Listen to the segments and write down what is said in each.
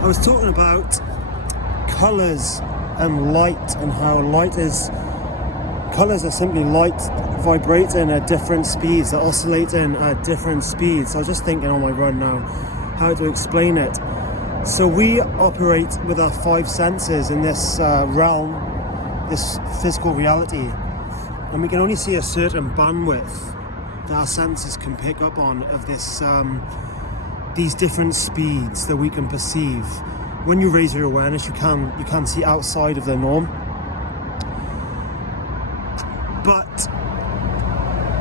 I was talking about colours and light, and how colours are simply light vibrating at different speeds, they're oscillating at different speeds. So I was just thinking on my run now how to explain it. So we operate with our five senses in this realm, this physical reality, and we can only see a certain bandwidth that our senses can pick up on of this these different speeds that we can perceive. When you raise your awareness, you can see outside of the norm. But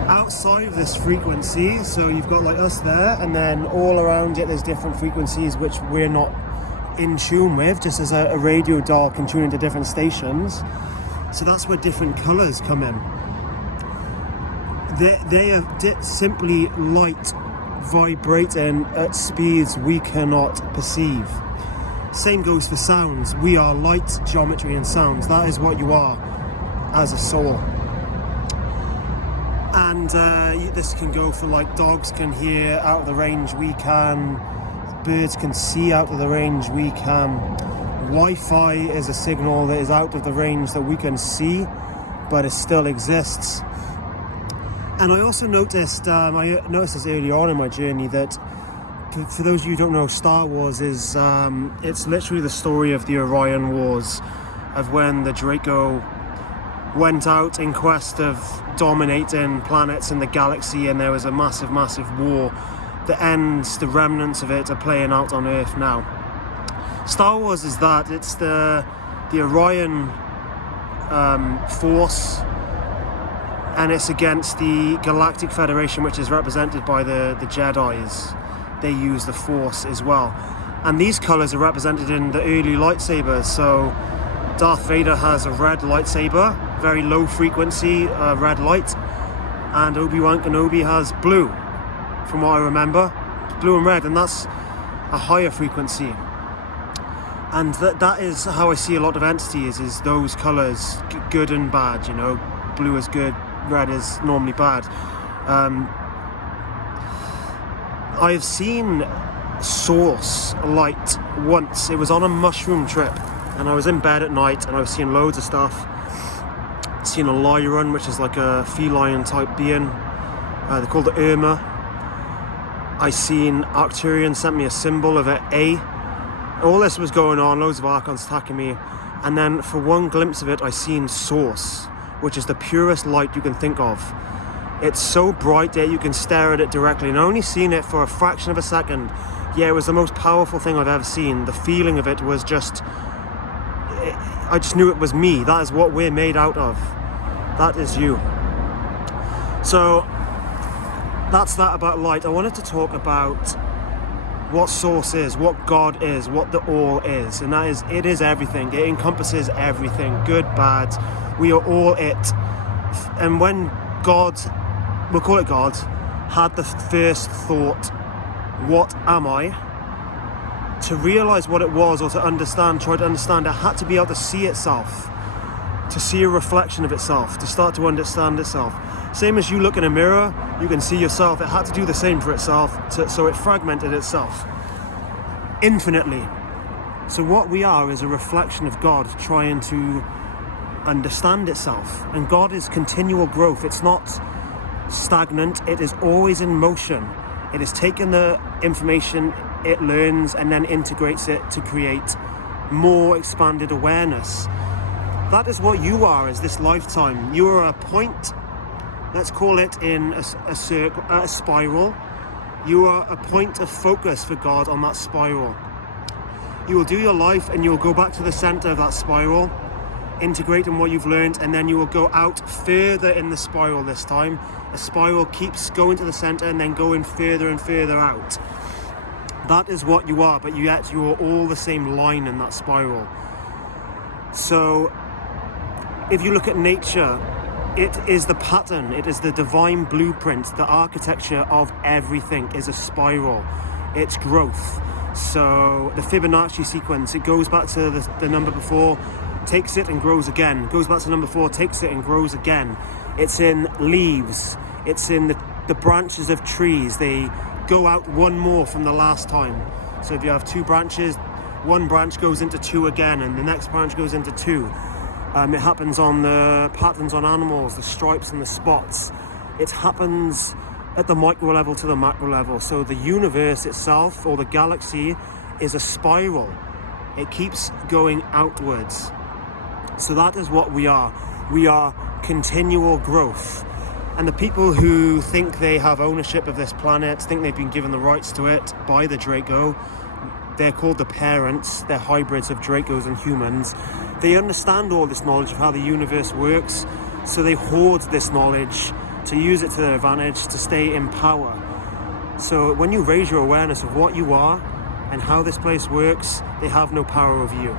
outside of this frequency, so you've got like us there, and then all around it there's different frequencies which we're not in tune with, just as a radio dial can tune into different stations. So that's where different colours come in. They are simply light vibrating at speeds we cannot perceive. Same goes for sounds. We are light, geometry and sounds. That is what you are as a soul. And this can go for like dogs can hear out of the range we can, birds can see out of the range we can. Wi-Fi is a signal that is out of the range that we can see, but it still exists. And I also noticed, this early on in my journey, that for those of you who don't know, Star Wars is, it's literally the story of the Orion Wars, of when the Draco went out in quest of dominating planets in the galaxy, and there was a massive, massive war. The ends, the remnants of it are playing out on Earth now. Star Wars is that, it's the Orion force, and it's against the Galactic Federation, which is represented by the Jedis. They use the Force as well. And these colours are represented in the early lightsabers. So Darth Vader has a red lightsaber, very low frequency red light. And Obi-Wan Kenobi has blue, from what I remember. Blue and red, and that's a higher frequency. And that is how I see a lot of entities, is those colours, good and bad, you know. Blue is good, red is normally bad. I have seen source light once. It was on a mushroom trip, and I was in bed at night and I was seeing loads of stuff. Seen a Lyran, which is like a feline type being. They're called the Irma. I seen Arcturian sent me a symbol of an A. All this was going on, loads of Archons attacking me, and then for one glimpse of it I seen source, which is the purest light you can think of. It's so bright that you can stare at it directly, and I only seen it for a fraction of a second. Yeah, it was the most powerful thing I've ever seen. The feeling of it was just, I just knew it was me. That is what we're made out of. That is you. So that's that about light. I wanted to talk about what source is, what God is, what the all is, and that is, it is everything. It encompasses everything, good, bad. We are all it. And when God, we'll call it God, had the first thought, what am I? To realize what it was, or to understand, try to understand, it had to be able to see itself, to see a reflection of itself, to start to understand itself. Same as you look in a mirror, you can see yourself. It had to do the same for itself, so it fragmented itself infinitely. So what we are is a reflection of God trying to understand itself. And God is continual growth. It's not stagnant. It is always in motion. It is taking the information it learns and then integrates it to create more expanded awareness. That is what you are as this lifetime. You are a point, let's call it in a circle, a spiral. You are a point of focus for God on that spiral. You will do your life and you will go back to the center of that spiral, integrate in what you've learned, and then you will go out further in the spiral this time. The spiral keeps going to the center and then going further and further out. That is what you are, but yet you are all the same line in that spiral. So if you look at nature, it is the pattern, it is the divine blueprint, the architecture of everything is a spiral. It's growth. So the Fibonacci sequence, it goes back to the number before, takes it and grows again. Goes back to number 4, takes it and grows again. It's in leaves. It's in the branches of trees. They go out one more from the last time. So if you have 2 branches, one branch goes into two again, and the next branch goes into two. It happens on the patterns on animals, the stripes and the spots. It happens at the micro level to the macro level. So the universe itself, or the galaxy, is a spiral. It keeps going outwards. So that is what we are. We are continual growth. And the people who think they have ownership of this planet, think they've been given the rights to it by the Draco, they're called the parents, they're hybrids of Dracos and humans. They understand all this knowledge of how the universe works, so they hoard this knowledge to use it to their advantage, to stay in power. So when you raise your awareness of what you are and how this place works, they have no power over you.